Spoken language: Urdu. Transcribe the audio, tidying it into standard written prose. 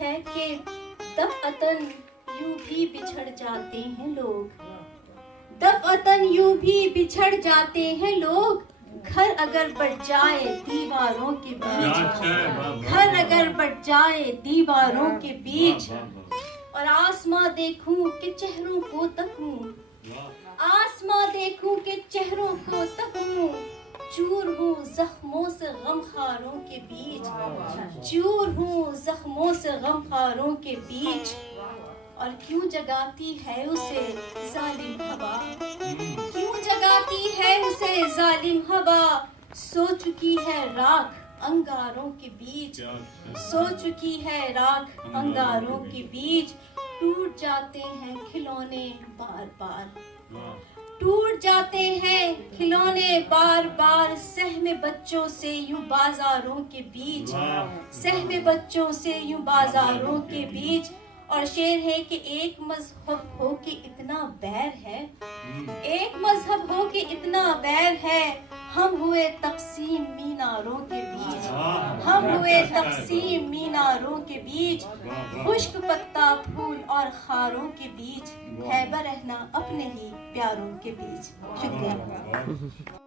ہے کہ دفعتاً یوں بھی بچھڑ جاتے ہیں لوگ، دفعتاً یوں بھی بچھڑ جاتے ہیں لوگ، گھر اگر بٹ جائے دیواروں کے بیچ، گھر اگر بٹ جائے دیواروں کے بیچ، اور آسماں دیکھوں کہ چہروں کو تکوں، آسماں دیکھوں کہ چہروں کو تکوں، چور ہوں زخموں سے غم خاروں کے بیچ، چور ہوں زخموں سے غم خاروں کے بیچ، اور کیوں جگاتی ہے اسے ظالم ہوا، کیوں جگاتی ہے اسے ظالم ہوا، سو چکی ہے راکھ انگاروں کے بیچ، سو چکی ہے راکھ انگاروں کے بیچ، ٹوٹ جاتے ہیں کھلونے بار بار، ٹوٹ جاتے ہیں کھلونے بار بار، سہم بچوں سے یوں بازاروں کے بیچ، سہم بچوں سے یوں بازاروں کے بیچ، اور شعر ہے کہ ایک مذہب ہو کہ اتنا بیر ہے، ایک مذہب ہو کہ اتنا بیر ہے، ہم ہوئے تقسیم میناروں کے بیچ، ہم ہوئے تقسیم میناروں کے بیچ، خشک پتا پھول اور خاروں کے بیچ، ہے برہنہ اپنے ہی پیاروں کے بیچ۔ شکریہ۔